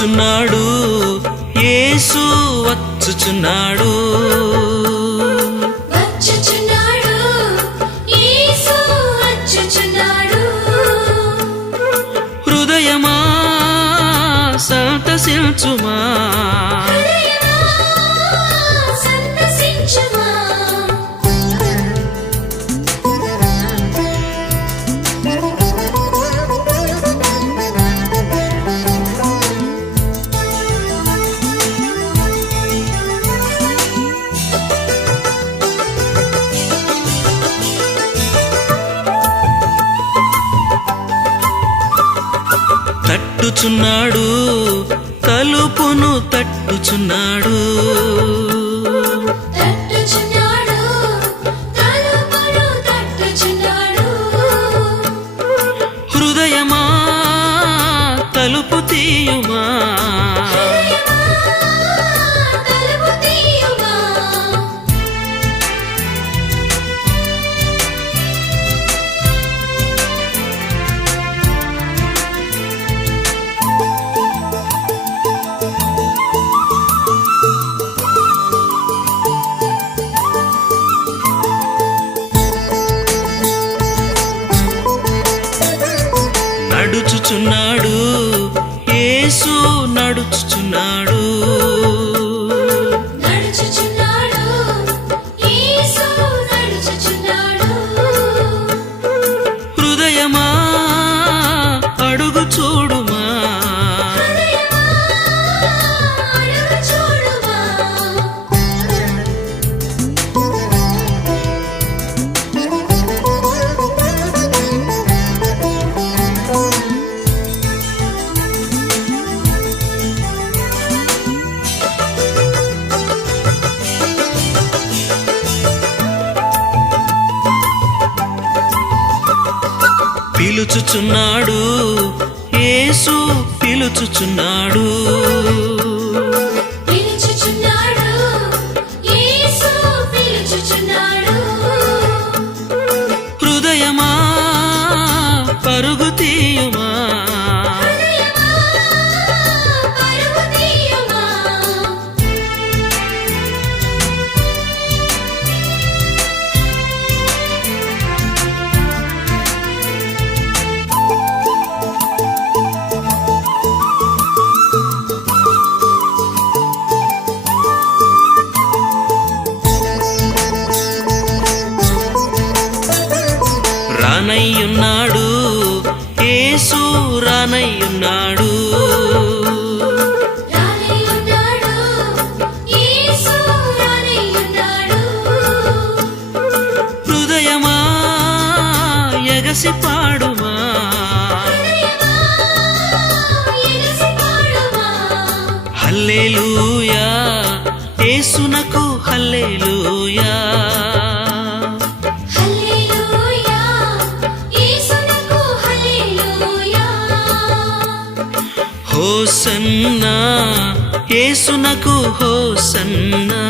వచ్చుచున్నాడు. యేసు వచ్చుచున్నాడు. హృదయమా సంతసించుమా తట్టుచున్నాడు తలుపును తట్టుచున్నాడు. తట్టుచున్నాడు తలుపును తట్టుచున్నాడు. హృదయమా తలుపు తీయుమా? నడుచుచున్నాడు. ఏసు నడుచుచున్నాడు. పిలుచుచున్నాడు. యేసు పిలుచుచున్నాడు. రానయ్యున్నాడు యేసు రానయ్యున్నాడు. హృదయమా ఎగసి పాడుమా హల్లెలూయా యేసునకు హల్లెలూయా. హోసన్నా ఏసునకు హోసన్నా.